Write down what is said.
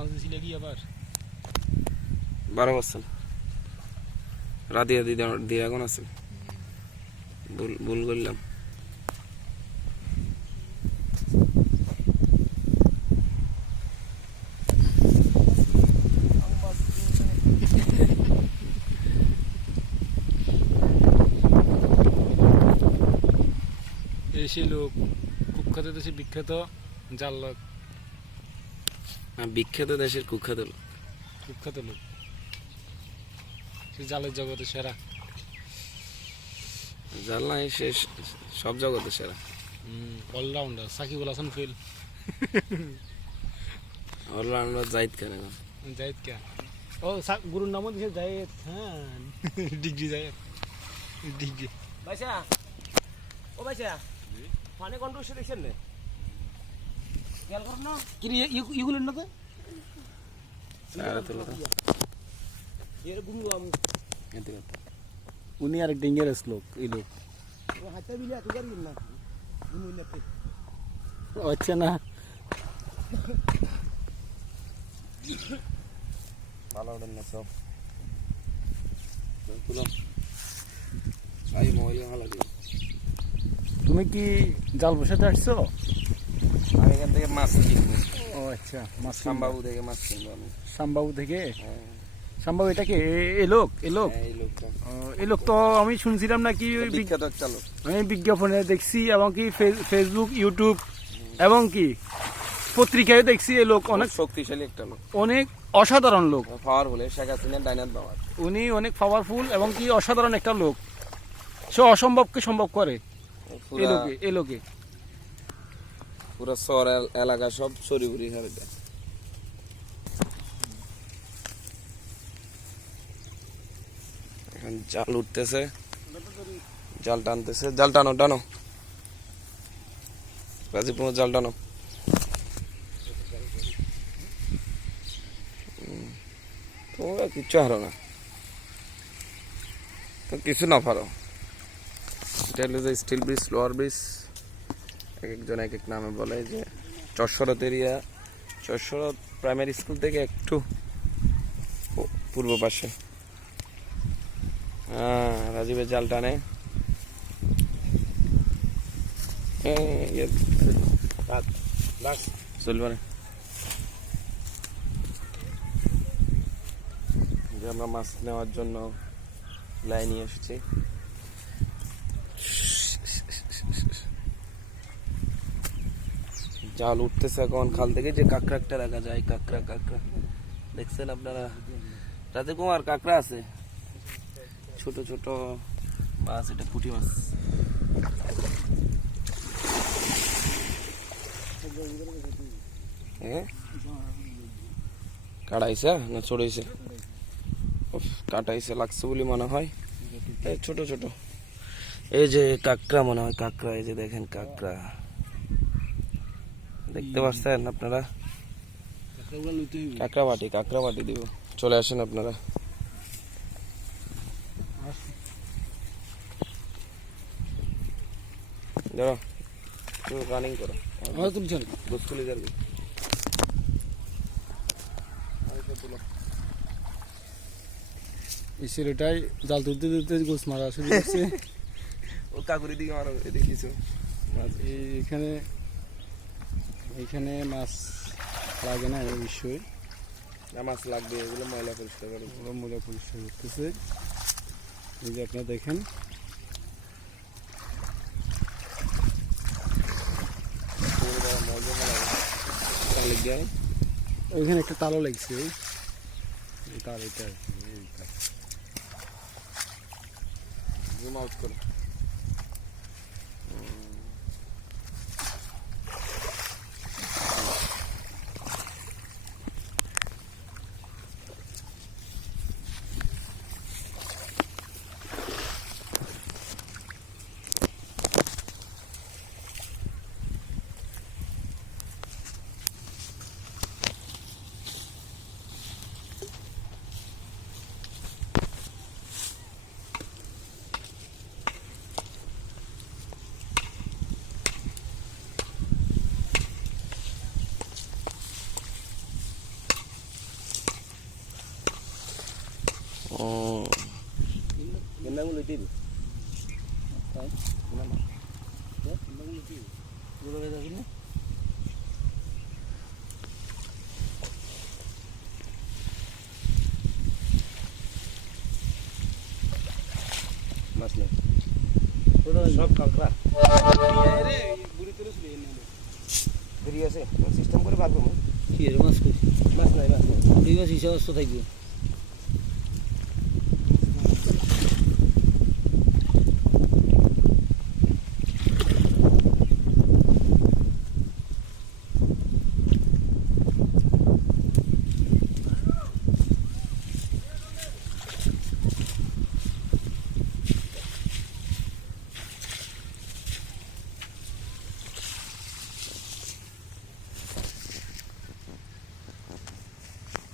licence দিছিলে কি আবার 12 বছর রাধিয়া দিয়ে এখন আছে ভুল করলাম এসে লোক কুখ্যাত দেশে বিখ্যাত জাল লোক বিখ্যাত দেশের কুখ্যাত লোক সে জালের জগতে সেরা জাল নাই সে সব জগতে সেরা allrounder Sakibul Hasan fail allrounder Zahid Khan এখন জাহিদ কে ও গুরুর নামও দিছে জাহিদ হ্যাঁ ডিগ্রি জাহিদ ডিগ্রি ভাইসা ও ভাইসা পানি কন্ট্রোল সে দেখছেন না খেয়াল করুন না কি ইগুলো না তো সারা তোলা এর গুরু আমি এতে কথা উনি আরেক ডেঞ্জারাস লোক এই লোক হাতে বিলে এত গাড়ি না গুরু নেতে আচ্ছা না ভালো ওঠেন না সব তুলো আই মোবাইল ভালো লাগে তুমি কি জাল বসাতে আসছো আমি এখান থেকে মাছ কিনবো ও আচ্ছা মাছ শামবাবু থেকে মাছ কিনবো আমি শামবাবু থেকে হ্যাঁ শামবাবু এটা কি এই লোক এই লোকটা এই লোক তো আমি শুনছিলাম নাকি বিখ্যাত একটা লোক আমি বিজ্ঞাপনে দেখছি এবং কি ফেসবুক ইউটিউব এবং কি পত্রিকায় দেখছি এই লোক অনেক শক্তিশালী একটা লোক অনেক অসাধারণ লোক পাওয়ারফুল শেখ হাসিনার ডাইনাত বাবা উনি অনেক পাওয়ারফুল এবং কি অসাধারণ একটা লোক সে অসম্ভবকে সম্ভব করে এই লোকে পুরো শহর এলাকা সব চুরি করে দেয় এখন জাল উঠতেছে জাল টানতেছে জাল টানো গাজীপুর জাল টানো তোমরা কিচ্ছু হারো না তো কিছু না পারো এটা হলো যে স্টিল ব্রিজ লোয়ার ব্রিজ এক একজন এক এক নামে বলে যে চশরত এরিয়া চশরত প্রাইমারি স্কুল থেকে একটু পূর্ব পাশে রাজীবের জাল টানে চলবে যে আমরা মাছ নেওয়ার জন্য লাইন নিয়ে এসেছি জাল উঠতেছে এখন খাল থেকে যে কাঁকড়া একটা রাখা যায় কাঁকড়া দেখছেন আপনারা রাতে কুমার কাঁকড়া আছে ছোট ছোট মাছ এটা পুঁটি মাছ কাটাইছে না ছড়াইছে কাটাইছে লাগছে বলে মনে হয় ছোট ছোট এই যে কাঁকড়া মনে হয় কাঁকড়া এই যে দেখেন কাঁকড়া দেখতে পাচ্ছেন আপনারা কাঁকড়া বাটি দিব চলে আসেন আপনারা ধরো তুমি রানিং করো গোস খুলে যাবি এই ছেলেটাই জাল তুলতে গোস মারা শুরু করছে ও কাকুরি দিকে মারো দেখিছো এইখানে মাছ লাগে না এই বিষয়ে মাছ লাগবে এগুলো ময়লা পরিষ্কার করে ময়লা পরিষ্কার করতেছে এই যে আপনারা দেখেন ওইখানে একটা তালো লাগছে তার এটা জুম আউট করো দিন তাই না না গুলো বেজা কিনে মাছ নেই ওটা সব কাঁকড়া রে বুড়ি তোরে শুলে এনে দেরি আছে সিস্টেম করে পারবো কি এর মাছ কই মাছ নাই এই মাছ হিসাব থাকবে